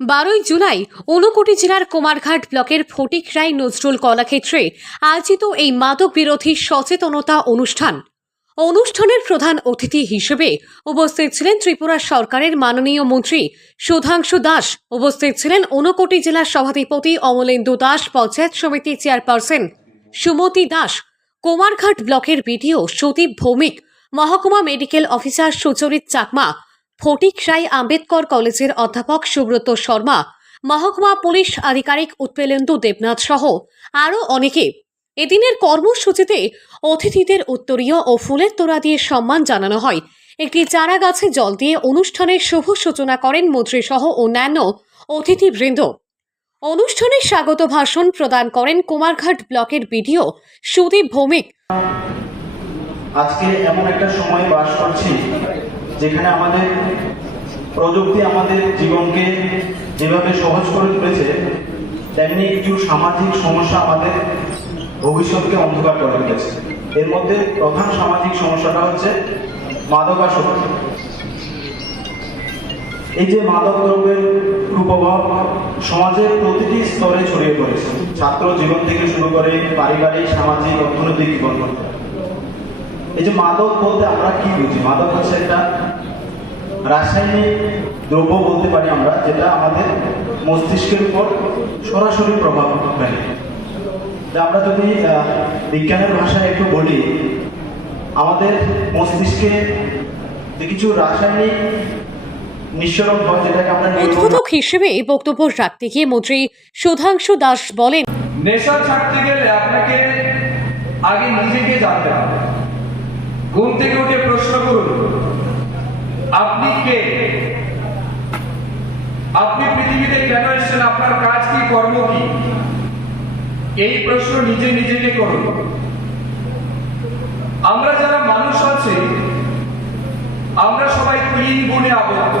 বারোই জুলাই ঊনকোটি জেলার কুমারঘাট ব্লকের ফটিকরাই নজরুল কলাক্ষেত্রে আয়োজিত এই মাদক বিরোধী সচেতনতা অনুষ্ঠান। অনুষ্ঠানের প্রধান অতিথি হিসেবে উপস্থিত ছিলেন ত্রিপুরা সরকারের মাননীয় মন্ত্রী সুধাংশু দাস। উপস্থিত ছিলেন ঊনকোটি জেলার সভাধিপতি অমলেন্দু দাস, পঞ্চায়েত সমিতি চেয়ারপারসন সুমতি দাস, কুমারঘাট ব্লকের বিডিও সুদীপ ভৌমিক, মহকুমা মেডিকেল অফিসার সুচরিত চাকমা ফটিক রায় আম্বেদকর কলেজের অধ্যাপক সুব্রত শর্মা, মহকুমা পুলিশ আধিকারিক উৎপেলেন্দু দেবনাথ সহ আরও অনেকে এদিনের কর্মসূচিতে অতিথিদের উত্তরীয় ও ফুলের তোড়া দিয়ে সম্মান জানানো হয়। একটি চারা গাছে জল দিয়ে অনুষ্ঠানের শুভ সূচনা করেন মন্ত্রীসহ অন্যান্য অতিথিবৃন্দ। অনুষ্ঠানে স্বাগত ভাষণ প্রদান করেন কুমারঘাট ব্লকের বিডিও সুদীপ ভৌমিক। আজকে এমন একটা সময় বাস করছি যেখানে আমাদের প্রযুক্তি আমাদের জীবনকে যেভাবে সহজ করে তুলেছে, তেমনি কিছু সামাজিক সমস্যা আমাদের ভবিষ্যৎকে অন্ধকার করে তুলেছে। এর মধ্যে প্রধান সামাজিক সমস্যাটা হচ্ছে মাদকাসক্তি। এই যে মাদক দ্রব্যের কুপ্রভাব সমাজের প্রতিটি স্তরে ছড়িয়ে পড়েছে। ছাত্র জীবন থেকে শুরু করে পারিবারিক, সামাজিক, অর্থনৈতিক জীবন। এই যে মাদক বলতে আমরা কি বুঝি? মাদক হচ্ছে একটা রাসায়নিক দ্রব্য বলতে পারি আমরা যেটা আমাদের মস্তিষ্কের উপর সরাসরি প্রভাব ফেলে। তা আমরা যদি বিজ্ঞানের ভাষায় একটু বলি আমাদের মস্তিষ্কে যে কিছু রাসায়নিক নিঃসরণ হয় যেটাকে আমরা উদ্বোধক হিসেবে বক্তব্য রাখতে গিয়ে মন্ত্রী সুধাংশু দাস বলেন নেশা ছাড়তে গেলে আপনাকে আগে নিজেকে জানতে হবে। ঘুম থেকে উঠে প্রশ্ন করুন, আপনি কে? আপনি পৃথিবীতে কেন এসেছেন? আপনার কাজ কি? কর্ম কি? এই প্রশ্ন নিজে নিজেকে করুন। আমরা যারা মানুষ আছি, আমরা সবাই তিন গুণে আবদ্ধ।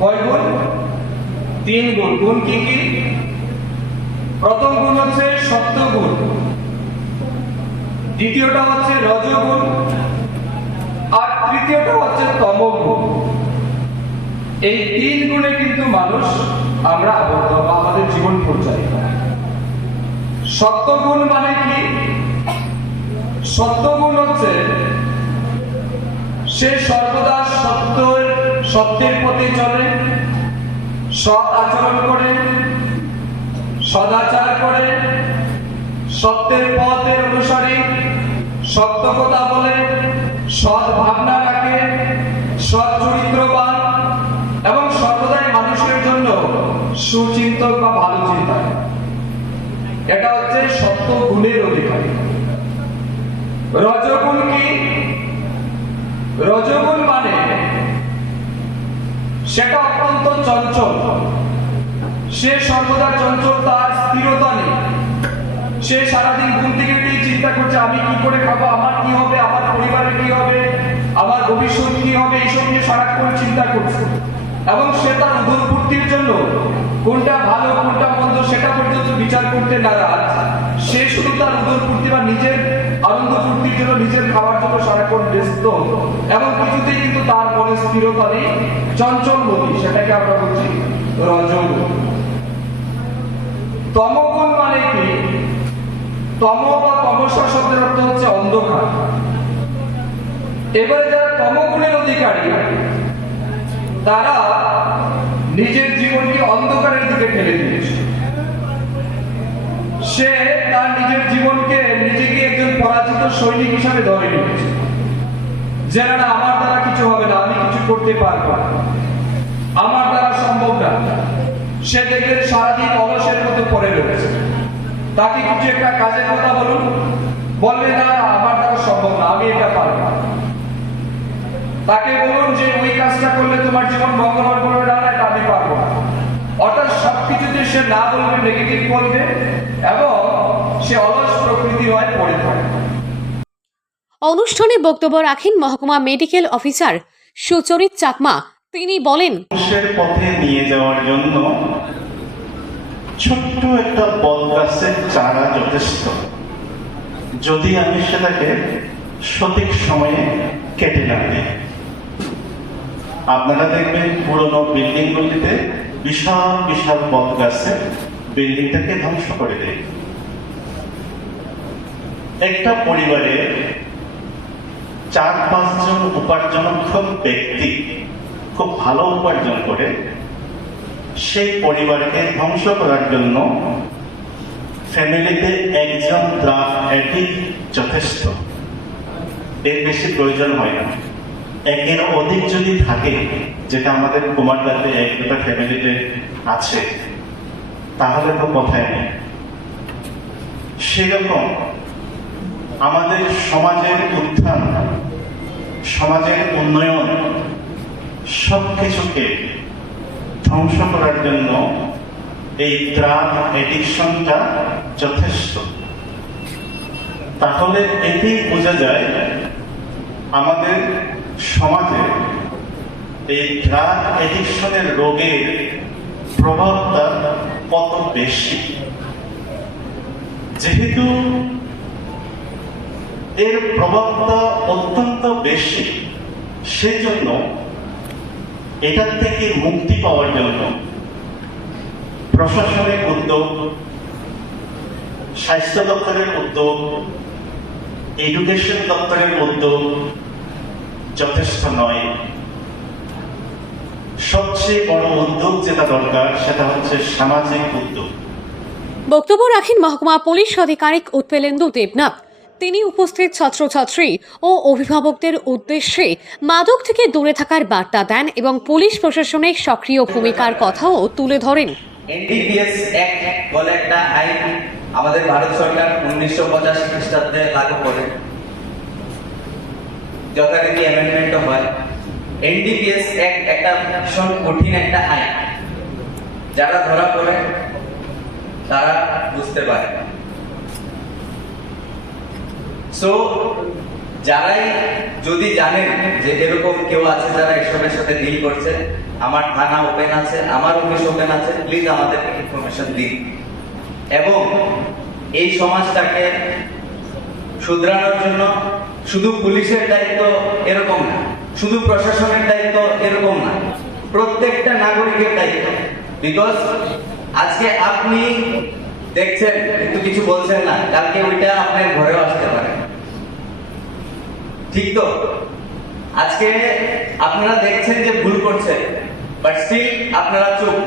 কয় গুণ? তিন গুণ। গুণ কি কি? প্রথম গুণ হচ্ছে সত্য গুণ দ্বিতীয়টা হচ্ছে রজগুণ, আর তৃতীয়টা হচ্ছে তমগুণ এই তিন গুণে কিন্তু মানুষ আমরা আবদ্ধ বা আমাদের জীবন পরিচালিত। সত্যগুণ মানে কি সত্যগুণ হচ্ছে সে সর্বদা সত্যের সত্যের পথে চলে, সৎ আচরণ করে, সদাচার করে, সত্যের পথের অনুসারী সত্য কথা বলে সৎ ভাবনা রাখে সৎ চরিত্রবান এবং সর্বদাই মানুষের জন্য সুচিন্তক বা ভালো চিন্তা এটা হচ্ছে সত্য গুণের অধিকারী। রজগুণ কি? রজগুণ মানে সেটা অত্যন্ত চঞ্চল। সে সর্বদা চঞ্চল তার স্থিরতা নেই। সে সারাদিন ঘুম থেকে চিন্তা করছে, আমি কি করে খাব? আমার কি হবে? আমার পরিবারের কি হবে? আমার ভবিষ্যৎ কি হবে? এইসব নিয়ে সারাক্ষণ চিন্তা করছে। এবং সে তার উদরপূর্তির জন্য কোনটা ভালো, কোনটা মন্দ, সেটা পর্যন্ত বিচার করতে নারাজ। সে শুধু তার উদরপূর্তি বা নিজের আনন্দ ফুর্তির জন্য নিজের খাওয়ার জন্য সারাক্ষণ ব্যস্ত। এবং কিছুতেই কিন্তু তার মনে স্থিরতা নেই, চঞ্চল গতি সেটাকে আমরা বলছি রজগুণ তমগুণ মানে কি? তম বা তমসা শব্দের অর্থ হচ্ছে অন্ধকার। এবারে যারা তমগুণের অধিকারী, তারা নিজের জীবনকে অন্ধকারের দিকে ঠেলে দিয়েছে। সে তার নিজের জীবনকে নিজেকে একজন পরাজিত সৈনিক হিসাবে ধরে নিয়েছে। যে না আমার দ্বারা কিছু হবে না, আমি কিছু করতে পারব না। আমার দ্বারা সম্ভব না। সে দেখবেন সারাদিন অলসের মধ্যে পড়ে রয়েছে। তাকে কিছু একটা কাজের কথা বলুন। বললে না আমার দ্বারা সম্ভব না আমি এটা পারব না। তাকে বলুন যে ওই কাজটা করলে তোমার জীবন মঙ্গলবার করবে না না, এটা আমি পারব না। অর্থাৎ সবকিছুতে সে না বলবে নেগেটিভ বলবে এবং সে অলস প্রকৃতি হয়ে পড়ে থাকবে অনুষ্ঠানে বক্তব্য রাখেন মহকুমা মেডিকেল অফিসার সুচরিত চাকমা। তিনি বলেন মানুষের পথে নিয়ে যাওয়ার জন্য ছোট্ট একটা বদগাছের চারা যথেষ্ট। যদি আমি সেটাকে সঠিক সময়ে কেটে না দিই। আপনারা দেখবেন পুরনো বিল্ডিংগুলিতে বিশাল বিশাল বট গাছে বিল্ডিংটাকে ধ্বংস করে দেয়। একটা পরিবারে চার, পাঁচজন উপার্জনক্ষম ব্যক্তি খুব ভালো উপার্জন করে। সেই পরিবারকে ধ্বংস করার জন্য ফ্যামিলিতে একজন অ্যাডিক্ট যথেষ্ট। এর বেশি প্রয়োজন হয় না। একের অধিক যদি থাকে, যেটা আমাদের কুমার কুমারদাতে এক দুটা ফ্যামিলিতে আছে, তাহলে তো কথাই নেই। সেরকম আমাদের সমাজের উত্থান, সমাজের উন্নয়ন সব কিছুকে ধ্বংস করার জন্য এই ড্রাগ এডিকশনটা যথেষ্ট। তাহলে এতেই বোঝা যায় আমাদের সমাজে এই ড্রাগ এডিকশনের রোগের প্রভাবটা কত বেশি? যেহেতু এর প্রভাবটা অত্যন্ত বেশি, সেজন্য এটার থেকে মুক্তি পাওয়ার জন্য প্রশাসনিক উদ্যোগ, স্বাস্থ্য দপ্তরের উদ্যোগ, এডুকেশন দপ্তরের উদ্যোগ যথেষ্ট নয়। সবচেয়ে বড় উদ্যোগ যেটা দরকার, সেটা হচ্ছে সামাজিক উদ্যোগ। বক্তব্য রাখেন মহকুমা পুলিশ আধিকারিক উৎপেলেন্দু দেবনাথ। তিনি উপস্থিত ছাত্রছাত্রী ও অভিভাবকদের উদ্দেশ্যে মাদক থেকে দূরে থাকার বার্তা দেন এবং পুলিশ প্রশাসনের সক্রিয় ভূমিকার কথাও তুলে ধরেন। এনডিপিএস বলে একটা আইন আমাদের ভারত সরকার উনিশশো পঁচাশি খ্রিস্টাব্দে লাগু করে। যথারীতি অ্যামেন্ডমেন্টও হয়। এনডিপিএস একটা ভীষণ কঠিন একটা আইন। যারা ধরা পড়ে, তারা বুঝতে পারে। সো যারাই যদি জানেন যে এরকম কেউ আছে যারা এসবের সাথে ডিল করছে, আমার থানা ওপেন আছে, আমার অফিস ওপেন আছে প্লিজ আমাদেরকে ইনফরমেশন দিন। এবং এই সমাজটাকে শুধরানোর জন্য শুধু পুলিশের দায়িত্ব এরকম না, শুধু প্রশাসনের দায়িত্ব এরকম না, প্রত্যেকটা নাগরিকের দায়িত্ব। বিকজ আজকে আপনি দেখছেন, কিন্তু কিছু বলছেন না। কালকে ওইটা আপনার ঘরেও আসতে পারে। ঠিক তো? আজকে আপনারা দেখছেন যে ভুল করছেন বাট স্টিল আপনারা চুপ।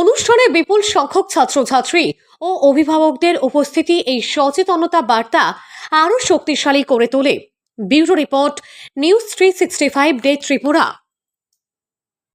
অনুষ্ঠানে বিপুল সংখ্যক ছাত্রছাত্রী ও অভিভাবকদের উপস্থিতি এই সচেতনতা বার্তা আরও শক্তিশালী করে তোলে। Bureau report, news three sixty five day Tripura.